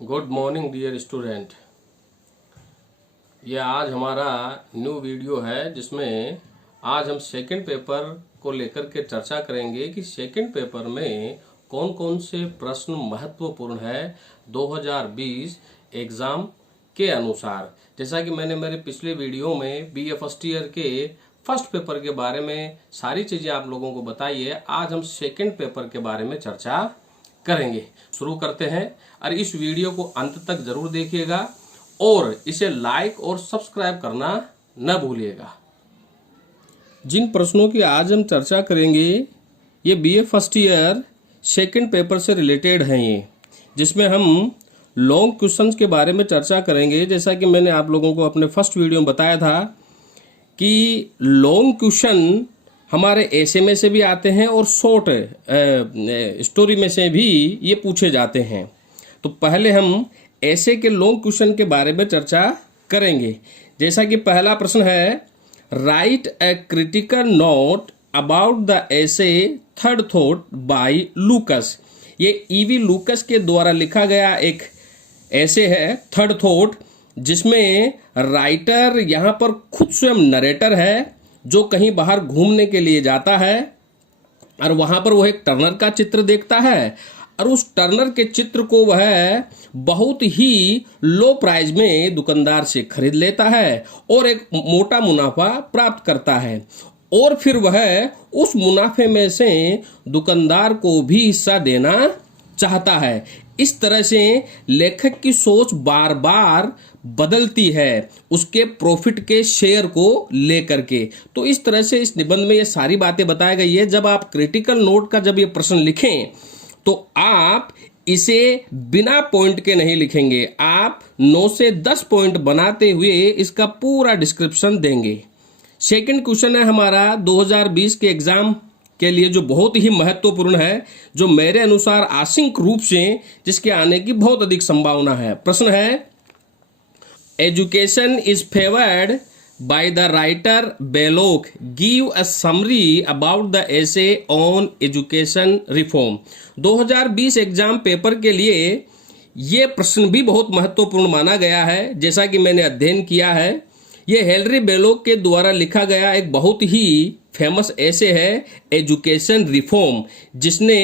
Good morning dear student. ये आज हमारा न्यू वीडियो है जिसमें आज हम सेकंड पेपर को लेकर के चर्चा करेंगे कि सेकंड पेपर में कौन कौन से प्रश्न महत्वपूर्ण है 2020 एग्जाम के अनुसार। जैसा कि मैंने मेरे पिछले वीडियो में बीए फर्स्ट ईयर के फर्स्ट पेपर के बारे में सारी चीजें आप लोगों को बताई है, आज हम सेकंड पेपर के बारे में चर्चा करेंगे। शुरू करते हैं और इस वीडियो को अंत तक जरूर देखिएगा और इसे लाइक और सब्सक्राइब करना न भूलिएगा। जिन प्रश्नों की आज हम चर्चा करेंगे ये BA first year second paper से रिलेटेड हैं, ये जिसमें हम लॉन्ग क्वेश्चंस के बारे में चर्चा करेंगे। जैसा कि मैंने आप लोगों को अपने फर्स्ट वीडियो में बताया था कि लॉन्ग क्वेश्चन हमारे ऐसे में से भी आते हैं और शॉर्ट स्टोरी में से भी ये पूछे जाते हैं। तो पहले हम ऐसे के लॉन्ग क्वेश्चन के बारे में चर्चा करेंगे। जैसा कि पहला प्रश्न है, right a critical note about the ऐसे थर्ड थॉट बाय लूकस। ये ईवी लूकस के द्वारा लिखा गया एक ऐसे है थर्ड थॉट, जिसमें राइटर यहाँ पर खुद स्वयं नरेटर है जो कहीं बाहर घूमने के लिए जाता है और वहां पर वह एक टर्नर का चित्र देखता है और उस टर्नर के चित्र को वह बहुत ही लो प्राइस में दुकानदार से खरीद लेता है और एक मोटा मुनाफा प्राप्त करता है और फिर वह उस मुनाफे में से दुकानदार को भी हिस्सा देना चाहता है। इस तरह से लेखक की सोच बार बार बदलती है उसके प्रॉफिट के शेयर को लेकर के। तो इस तरह से इस निबंध में ये सारी बातें बताई गई है। जब आप क्रिटिकल नोट का जब ये प्रश्न लिखें तो आप इसे बिना पॉइंट के नहीं लिखेंगे, आप 9 से 10 पॉइंट बनाते हुए इसका पूरा डिस्क्रिप्शन देंगे। सेकंड क्वेश्चन है हमारा 2020 के एग्जाम के लिए जो बहुत ही महत्वपूर्ण है, जो मेरे अनुसार आंशिक रूप से जिसके आने की बहुत अधिक संभावना है। प्रश्न है, education is favoured by the writer Belloc, give a summary about the essay on education reform. 2020 exam paper के लिए ये प्रश्न भी बहुत महत्वपूर्ण माना गया है। जैसा कि मैंने अध्ययन किया है, ये हेनरी बेलोक के द्वारा लिखा गया एक बहुत ही फेमस ऐसे है एजुकेशन रिफॉर्म, जिसने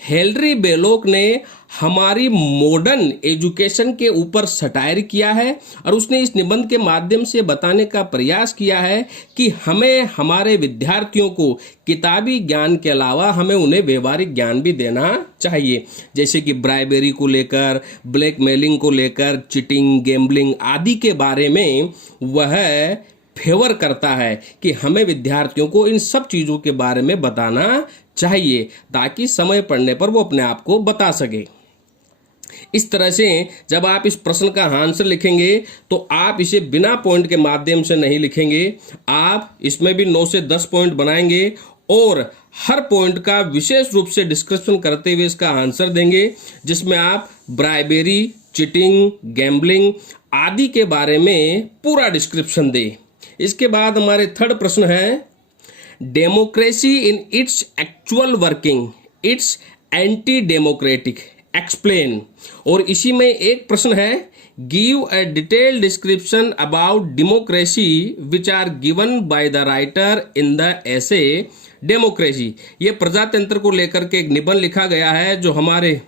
हेनरी बेलोक ने हमारी मॉडर्न एजुकेशन के ऊपर सटायर किया है और उसने इस निबंध के माध्यम से बताने का प्रयास किया है कि हमें हमारे विद्यार्थियों को किताबी ज्ञान के अलावा हमें उन्हें व्यवहारिक ज्ञान भी देना चाहिए। जैसे कि ब्राइबेरी को लेकर, ब्लैकमेलिंग को लेकर, चीटिंग, गैम्बलिंग आदि के बारे में वह फेवर करता है कि हमें विद्यार्थियों को इन सब चीजों के बारे में बताना चाहिए ताकि समय पड़ने पर वो अपने आप को बता सके। इस तरह से जब आप इस प्रश्न का आंसर लिखेंगे तो आप इसे बिना पॉइंट के माध्यम से नहीं लिखेंगे, आप इसमें भी 9 से 10 पॉइंट बनाएंगे और हर पॉइंट का विशेष रूप से डिस्क्रिप्शन करते हुए इसका आंसर देंगे, जिसमें आप ब्राइबेरी, चीटिंग, गैम्बलिंग आदि के बारे में पूरा डिस्क्रिप्शन दें। इसके बाद हमारे थर्ड प्रश्न है, democracy in its actual working, it's anti democratic, explain. और इसी में एक प्रश्न है, give a detail description about democracy which are given by the writer in the essay democracy. ये प्रजातंत्र को लेकर के एक निबंध लिखा गया है जो हमारे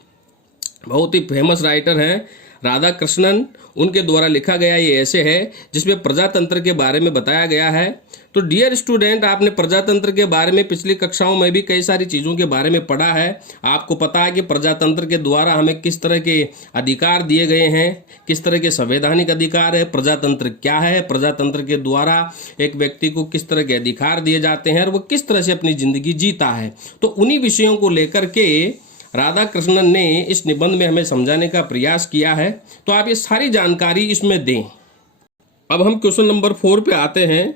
बहुत ही फेमस राइटर हैं राधा कृष्णन, उनके द्वारा लिखा गया ये ऐसे है जिसमें प्रजातंत्र के बारे में बताया गया है। तो डियर स्टूडेंट, आपने प्रजातंत्र के बारे में पिछली कक्षाओं में भी कई सारी चीज़ों के बारे में पढ़ा है। आपको पता है कि प्रजातंत्र के द्वारा हमें किस तरह के अधिकार दिए गए हैं, किस तरह के संवैधानिक अधिकार है, प्रजातंत्र क्या है, प्रजातंत्र के द्वारा एक व्यक्ति को किस तरह के अधिकार दिए जाते हैं और वो किस तरह से अपनी जिंदगी जीता है। तो उन्हीं विषयों को लेकर के राधा कृष्णन ने इस निबंध में हमें समझाने का प्रयास किया है। तो आप ये सारी जानकारी इसमें दें। अब हम क्वेश्चन नंबर 4 पे आते हैं,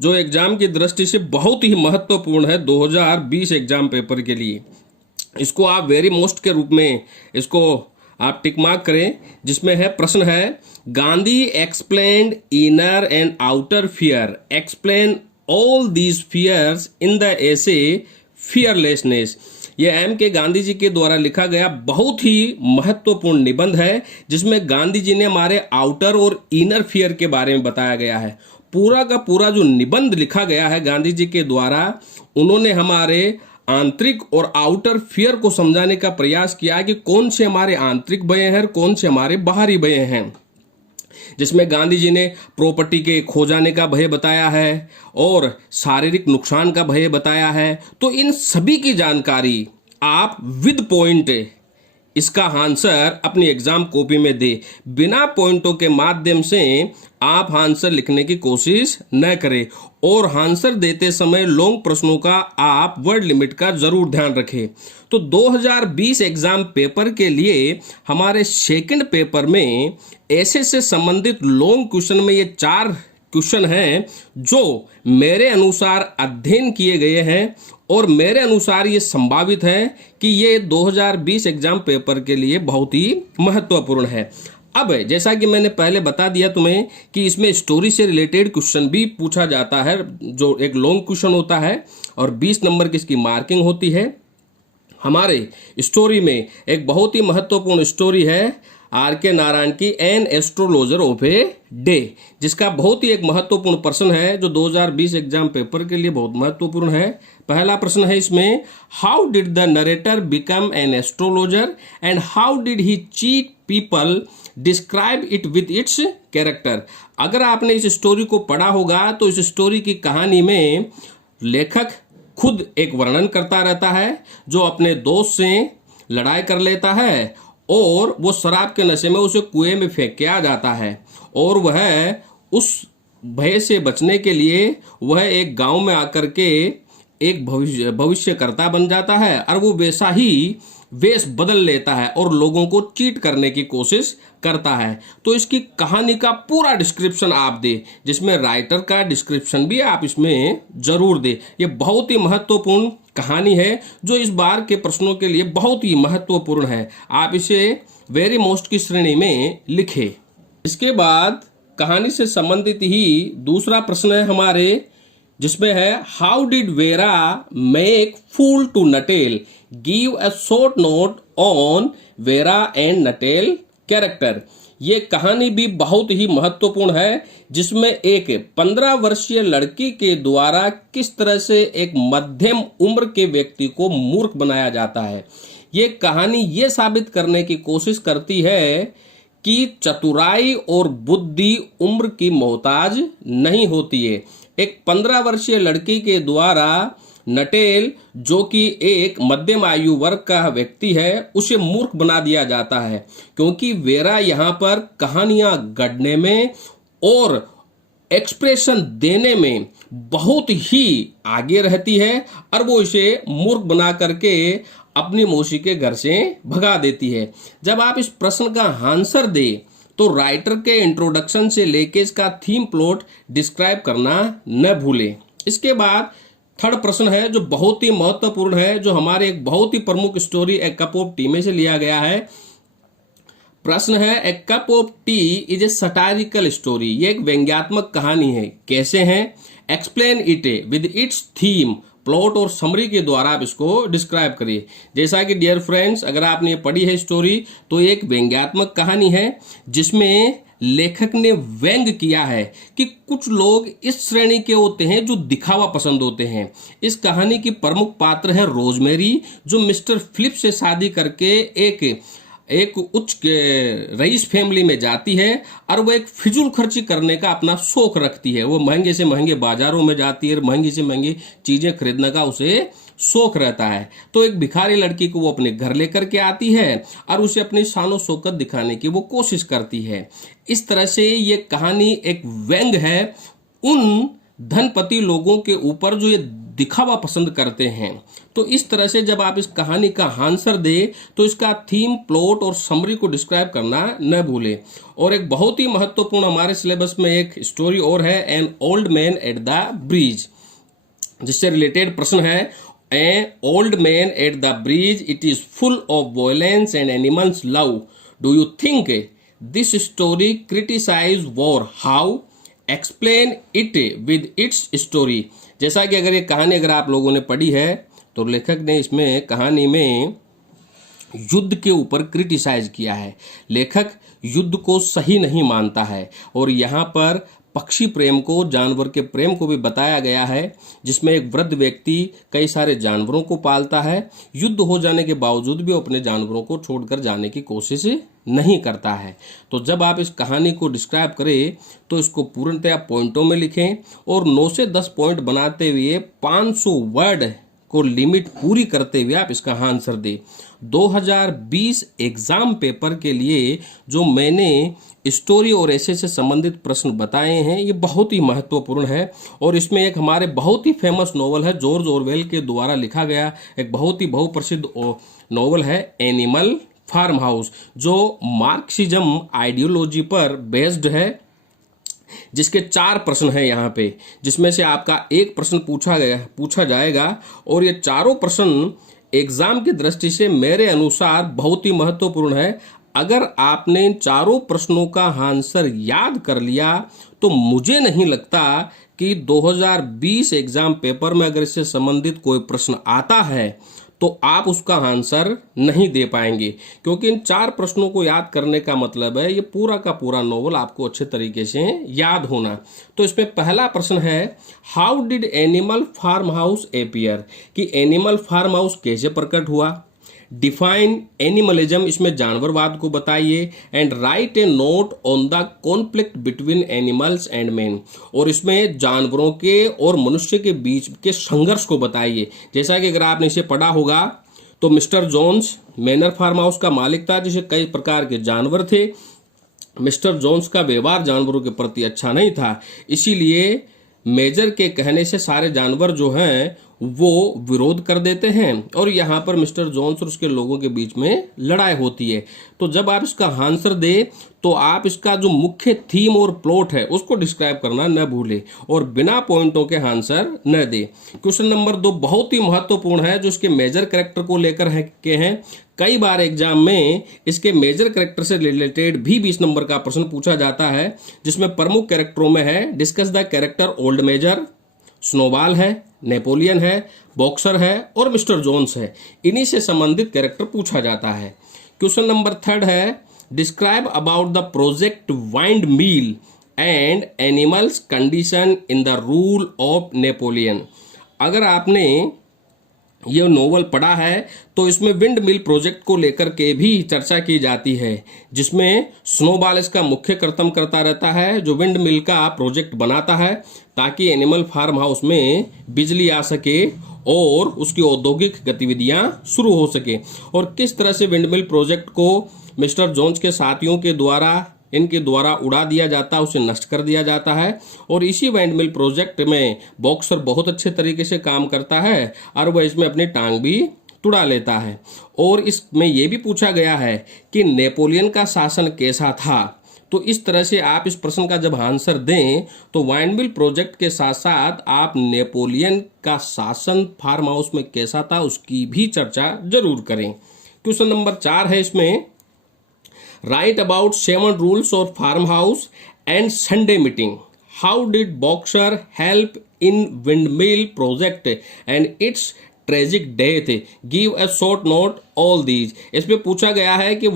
जो एग्जाम की दृष्टि से बहुत ही महत्वपूर्ण है 2020 एग्जाम पेपर के लिए। इसको आप वेरी मोस्ट के रूप में इसको आप टिक मार्क करें, जिसमें है प्रश्न है, Gandhi explained inner and outer fear, explain all these fears in the essay fearlessness. ये एम के गांधी जी के द्वारा लिखा गया बहुत ही महत्वपूर्ण निबंध है, जिसमें गांधी जी ने हमारे आउटर और इनर फियर के बारे में बताया गया है। पूरा का पूरा जो निबंध लिखा गया है गांधी जी के द्वारा, उन्होंने हमारे आंतरिक और आउटर फियर को समझाने का प्रयास किया कि कौन से हमारे आंतरिक भय हैं और कौन से हमारे बाहरी भय हैं। जिसमें गांधी जी ने प्रॉपर्टी के खो जाने का भय बताया है और शारीरिक नुकसान का भय बताया है। तो इन सभी की जानकारी आप विद पॉइंट इसका आंसर अपनी एग्जाम कॉपी में दे। बिना पॉइंटों के माध्यम से आप आंसर लिखने की कोशिश न करें और आंसर देते समय लॉन्ग प्रश्नों का आप वर्ड लिमिट का जरूर ध्यान रखें। तो 2020 एग्जाम पेपर के लिए हमारे सेकंड पेपर में ऐसे से संबंधित लॉन्ग क्वेश्चन में ये 4 क्वेश्चन हैं जो मेरे अनुसार अध्ययन किए गए हैं और मेरे अनुसार ये संभावित है कि ये 2020 एग्जाम पेपर के लिए बहुत ही महत्वपूर्ण है। अब जैसा कि मैंने पहले बता दिया तुम्हें कि इसमें स्टोरी से रिलेटेड क्वेश्चन भी पूछा जाता है, जो एक लॉन्ग क्वेश्चन होता है और 20 नंबर की इसकी मार्किंग होती है। हमारे स्टोरी में एक बहुत ही महत्वपूर्ण स्टोरी है आर.के. नारायण की an astrologer of a day, जिसका बहुत ही एक महत्वपूर्ण प्रश्न है जो 2020 एग्जाम पेपर के लिए बहुत महत्वपूर्ण है। पहला प्रश्न है इसमें, how did the narrator become an astrologer and how did he cheat people, describe it with it's character. अगर आपने इस स्टोरी को पढ़ा होगा तो इस स्टोरी की कहानी में लेखक खुद एक वर्णन करता रहता है जो अपने दोस्त से लड़ाई कर लेता है और वो शराब के नशे में उसे कुएं में फेंक के आ जाता है और वह उस भय से बचने के लिए वह एक गांव में आकर के एक भविष्यकर्ता बन जाता है और वो वैसा ही वेश बदल लेता है और लोगों को चीट करने की कोशिश करता है। तो इसकी कहानी का पूरा डिस्क्रिप्शन आप दे, जिसमें राइटर का डिस्क्रिप्शन भी आप इसमें जरूर दे। ये बहुत ही महत्वपूर्ण कहानी है जो इस बार के प्रश्नों के लिए बहुत ही महत्वपूर्ण है। आप इसे वेरी मोस्ट की श्रेणी में लिखे। इसके बाद कहानी से संबंधित ही दूसरा प्रश्न है हमारे, जिसमें है, how did Vera make fool to Nuttel, give a short note on Vera and Nuttel character. ये कहानी भी बहुत ही महत्वपूर्ण है, जिसमें एक 15 वर्षीय लड़की के द्वारा किस तरह से एक मध्यम उम्र के व्यक्ति को मूर्ख बनाया जाता है। ये कहानी ये साबित करने की कोशिश करती है कि चतुराई और बुद्धि उम्र की मोहताज नहीं होती है। एक 15 वर्षीय लड़की के द्वारा नटेल, जो कि एक मध्यम आयु वर्ग का व्यक्ति है, उसे मूर्ख बना दिया जाता है, क्योंकि वेरा यहाँ पर कहानियां गढ़ने में और एक्सप्रेशन देने में बहुत ही आगे रहती है और वो इसे मूर्ख बना करके अपनी मौसी के घर से भगा देती है। जब आप इस प्रश्न का आंसर दे तो राइटर के इंट्रोडक्शन से लेके इसका थीम प्लॉट डिस्क्राइब करना न भूले। इसके बाद थर्ड प्रश्न है जो बहुत ही महत्वपूर्ण है, जो हमारे एक बहुत ही प्रमुख story a cup of tea में से लिया गया है। प्रश्न है, a cup of tea is a satirical story. ये एक व्यंग्यात्मक कहानी है। कैसे है? Explain it with its theme, plot और समरी के द्वारा आप इसको डिस्क्राइब करिए। जैसा कि डियर फ्रेंड्स, अगर आपने पढ़ी है स्टोरी तो एक व्यंग्यात्मक कहानी है जिसमें लेखक ने व्यंग किया है कि कुछ लोग इस श्रेणी के होते हैं जो दिखावा पसंद होते हैं। इस कहानी की प्रमुख पात्र है रोजमेरी, जो मिस्टर फिलिप से शादी करके एक उच्च रईस फैमिली में जाती है और वो एक फिजूल खर्ची करने का अपना शौक रखती है। वो महंगे से महंगे बाजारों में जाती है, महंगी से महंगी चीजें खरीदने का उसे शौक रहता है। तो एक भिखारी लड़की को वो अपने घर लेकर के आती है और उसे अपनी शानो शौकत दिखाने की वो कोशिश करती है। इस तरह से ये कहानी एक व्यंग है उन धनपति लोगों के ऊपर जो ये दिखावा पसंद करते हैं। तो इस तरह से जब आप इस कहानी का आंसर दे तो इसका थीम, प्लॉट और समरी को डिस्क्राइब करना न भूले। और एक बहुत ही महत्वपूर्ण हमारे सिलेबस में एक स्टोरी और है, an old man at the bridge, जिससे रिलेटेड प्रश्न है, an old man at the bridge, it is full of violence and animals love, do you think this story criticise war, how, explain it with its story. जैसा कि अगर ये कहानी अगर आप लोगों ने पढ़ी है तो लेखक ने इसमें कहानी में युद्ध के ऊपर क्रिटिसाइज किया है। लेखक युद्ध को सही नहीं मानता है और यहाँ पर पक्षी प्रेम को, जानवर के प्रेम को भी बताया गया है, जिसमें एक वृद्ध व्यक्ति कई सारे जानवरों को पालता है। युद्ध हो जाने के बावजूद भी अपने जानवरों को छोड़कर जाने की कोशिश नहीं करता है। तो जब आप इस कहानी को डिस्क्राइब करें तो इसको पूर्णतया पॉइंटों में लिखें और 9 से 10 पॉइंट बनाते हुए 500 वर्ड को लिमिट पूरी करते हुए आप इसका आंसर दें। 2020 एग्जाम पेपर के लिए जो मैंने स्टोरी और ऐसे से संबंधित प्रश्न बताए हैं ये बहुत ही महत्वपूर्ण है और इसमें एक हमारे बहुत ही फेमस नॉवल है, जॉर्ज ऑरवेल के द्वारा लिखा गया एक बहुत ही बहुप्रसिद्ध नॉवल है एनिमल फार्म हाउस, जो मार्क्सिज्म आइडियोलॉजी पर बेस्ड है, जिसके 4 प्रश्न हैं यहाँ पे, जिसमें से आपका एक प्रश्न पूछा जाएगा और ये चारों प्रश्न एग्जाम की दृष्टि से मेरे अनुसार बहुत ही महत्वपूर्ण है। अगर आपने इन चारों प्रश्नों का आंसर याद कर लिया तो मुझे नहीं लगता कि 2020 एग्जाम पेपर में अगर इससे संबंधित कोई प्रश्न आता है तो आप उसका आंसर नहीं दे पाएंगे, क्योंकि इन 4 प्रश्नों को याद करने का मतलब है ये पूरा का पूरा नॉवल आपको अच्छे तरीके से याद होना। तो इसमें पहला प्रश्न है, how did animal farm house appear, कि एनिमल फार्म हाउस कैसे प्रकट हुआ। डिफाइन एनिमलिज्म, इसमें जानवरवाद को बताइए। And write a note on the conflict between animals and man, और इसमें जानवरों के और मनुष्य के बीच के संघर्ष को बताइए। जैसा कि अगर आपने इसे पढ़ा होगा तो mister Jones manor farm house का मालिक था, जिसे कई प्रकार के जानवर थे। मिस्टर जोन्स का व्यवहार जानवरों के प्रति अच्छा नहीं था, इसीलिए मेजर के कहने से सारे जानवर जो हैं वो विरोध कर देते हैं और यहाँ पर मिस्टर जोन्स और उसके लोगों के बीच में लड़ाई होती है। तो जब आप इसका आंसर दे तो आप इसका जो मुख्य थीम और प्लॉट है उसको डिस्क्राइब करना न भूले और बिना पॉइंटों के आंसर न दे। क्वेश्चन नंबर 2 बहुत ही महत्वपूर्ण है, जो इसके मेजर कैरेक्टर को लेकर के हैं। कई बार एग्जाम में इसके मेजर कैरेक्टर से रिलेटेड भी 20 नंबर का प्रश्न पूछा जाता है, जिसमें प्रमुख कैरेक्टरों में है discuss the character Old Major, Snowball है, नेपोलियन है, बॉक्सर है और मिस्टर जोन्स है। इन्हीं से संबंधित कैरेक्टर पूछा जाता है। क्वेश्चन नंबर 3 है, describe about the project windmill and animals condition in the rule of Napoleon. अगर आपने ये नोवेल पढ़ा है तो इसमें विंड मिल प्रोजेक्ट को लेकर के भी चर्चा की जाती है, जिसमें स्नोबॉल इसका मुख्य कर्तव्य करता रहता है, जो विंड मिल का प्रोजेक्ट बनाता है ताकि एनिमल फार्म हाउस में बिजली आ सके और उसकी औद्योगिक गतिविधियां शुरू हो सके। और किस तरह से विंड मिल प्रोजेक्ट को मिस्टर जोन्स के साथियों के द्वारा इनके द्वारा उड़ा दिया जाता है, उसे नष्ट कर दिया जाता है। और इसी वाइंड मिल प्रोजेक्ट में बॉक्सर बहुत अच्छे तरीके से काम करता है और वह इसमें अपनी टांग भी तुड़ा लेता है। और इसमें यह भी पूछा गया है कि नेपोलियन का शासन कैसा था। तो इस तरह से आप इस प्रश्न का जब आंसर दें तो वाइंड मिल प्रोजेक्ट के साथ साथ आप नेपोलियन का शासन फार्म हाउस में कैसा था उसकी भी चर्चा जरूर करें। क्वेश्चन नंबर 4 है इसमें, write about 7 rules of farm house and Sunday meeting. How did Boxer help in windmill project and its tragic death, give a short note all these. इसमें पूछा गया है कि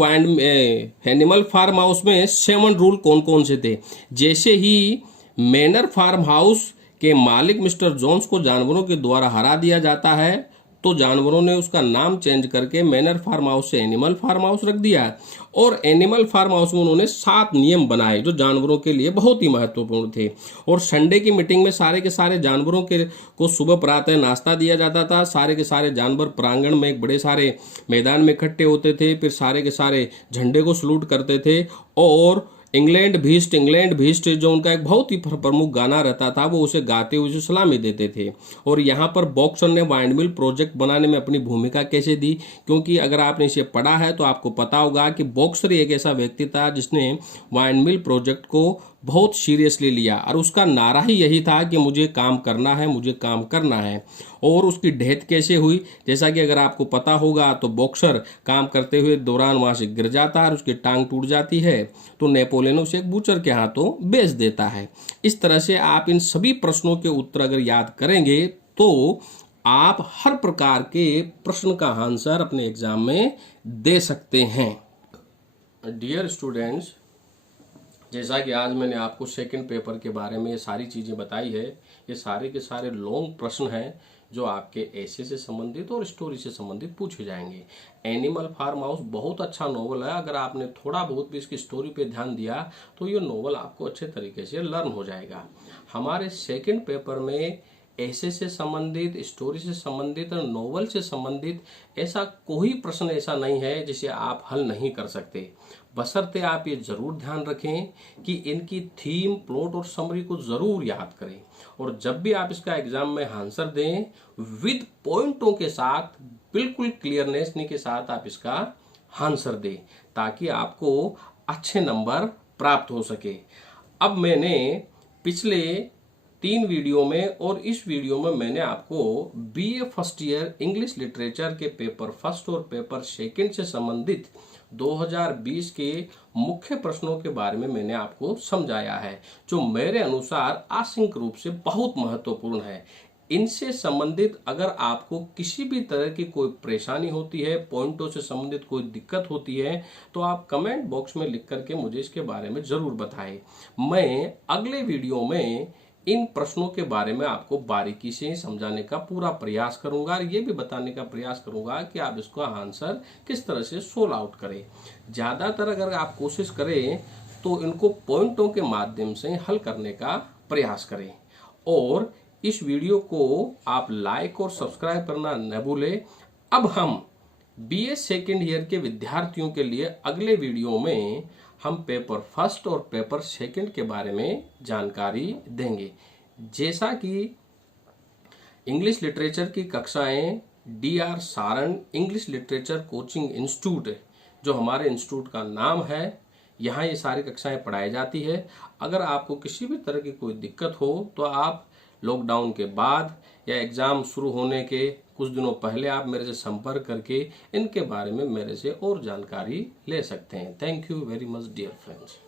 एनिमल फार्म हाउस में 7 rule कौन कौन से थे। जैसे ही मैनर फार्म हाउस के मालिक मिस्टर जोन्स को जानवरों के द्वारा हरा दिया जाता है तो जानवरों ने उसका नाम चेंज करके मैनर फार्म हाउस से एनिमल फार्म हाउस रख दिया। और एनिमल फार्म हाउस में उन्होंने 7 नियम बनाए जो जानवरों के लिए बहुत ही महत्वपूर्ण थे। और संडे की मीटिंग में सारे के सारे जानवरों को सुबह प्रातः नाश्ता दिया जाता था। सारे के सारे जानवर प्रांगण में एक बड़े सारे मैदान में इकट्ठे होते थे, फिर सारे के सारे झंडे को सलूट करते थे और इंग्लैंड भीस्ट जो उनका एक बहुत ही प्रमुख गाना रहता था वो उसे गाते हुए उसे सलामी देते थे। और यहाँ पर बॉक्सर ने वाइंड मिल प्रोजेक्ट बनाने में अपनी भूमिका कैसे दी, क्योंकि अगर आपने इसे पढ़ा है तो आपको पता होगा कि बॉक्सर एक ऐसा व्यक्ति था जिसने वाइंड मिल प्रोजेक्ट को बहुत सीरियसली लिया और उसका नारा ही यही था कि मुझे काम करना है, मुझे काम करना है। और उसकी डेथ कैसे हुई, जैसा कि अगर आपको पता होगा तो बॉक्सर काम करते हुए दौरान वहां से गिर जाता है और उसकी टांग टूट जाती है, तो नेपोलियन उसे एक बूचर के हाथों बेच देता है। इस तरह से आप इन सभी प्रश्नों के उत्तर अगर याद करेंगे तो आप हर प्रकार के प्रश्न का आंसर अपने एग्जाम में दे सकते हैं। डियर स्टूडेंट्स, जैसा कि आज मैंने आपको सेकंड पेपर के बारे में ये सारी चीज़ें बताई है, ये सारे के सारे लॉन्ग प्रश्न हैं जो आपके ऐसे से संबंधित और स्टोरी से संबंधित पूछे जाएंगे। एनिमल फार्म हाउस बहुत अच्छा नॉवल है। अगर आपने थोड़ा बहुत भी इसकी स्टोरी पे ध्यान दिया तो ये नॉवल आपको अच्छे तरीके से लर्न हो जाएगा। हमारे सेकंड पेपर में ऐसे से संबंधित, स्टोरी से संबंधित और नॉवल से संबंधित ऐसा कोई प्रश्न ऐसा नहीं है जिसे आप हल नहीं कर सकते, बशर्ते आप ये जरूर ध्यान रखें कि इनकी थीम, प्लॉट और समरी को जरूर याद करें। और जब भी आप इसका एग्जाम में आंसर दें, विद पॉइंटों के साथ, बिल्कुल क्लियरनेस के साथ आप इसका आंसर दें, ताकि आपको अच्छे नंबर प्राप्त हो सके। अब मैंने पिछले 3 वीडियो में और इस वीडियो में मैंने आपको BA first year English literature के पेपर फर्स्ट और पेपर सेकंड से संबंधित 2020 के मुख्य प्रश्नों के बारे में मैंने आपको समझाया है, जो मेरे अनुसार आंशिक रूप से बहुत महत्वपूर्ण है। इनसे संबंधित अगर आपको किसी भी तरह की कोई परेशानी होती है, पॉइंटों से संबंधित कोई दिक्कत होती है, तो आप कमेंट बॉक्स में लिख करके मुझे इसके बारे में जरूर बताएं। मैं अगले वीडियो में इन प्रश्नों के बारे में आपको बारीकी से समझाने का पूरा प्रयास करूंगा और ये भी बताने का प्रयास करूंगा कि आप इसका आंसर किस तरह से सोल्व आउट करें। ज्यादातर अगर आप कोशिश करें तो इनको पॉइंटों के माध्यम से हल करने का प्रयास करें। और इस वीडियो को आप लाइक और सब्सक्राइब करना न भूलें। अब हम बीए सेकेंड ईयर के विद्यार्थियों के लिए अगले वीडियो में हम पेपर फर्स्ट और पेपर सेकंड के बारे में जानकारी देंगे। जैसा कि इंग्लिश लिटरेचर की कक्षाएं DR Sarang English literature coaching institute, जो हमारे इंस्टीट्यूट का नाम है, यहाँ ये सारी कक्षाएं पढ़ाई जाती है। अगर आपको किसी भी तरह की कोई दिक्कत हो तो आप लॉकडाउन के बाद या एग्जाम शुरू होने के कुछ दिनों पहले आप मेरे से संपर्क करके इनके बारे में मेरे से और जानकारी ले सकते हैं। Thank you very much dear friends.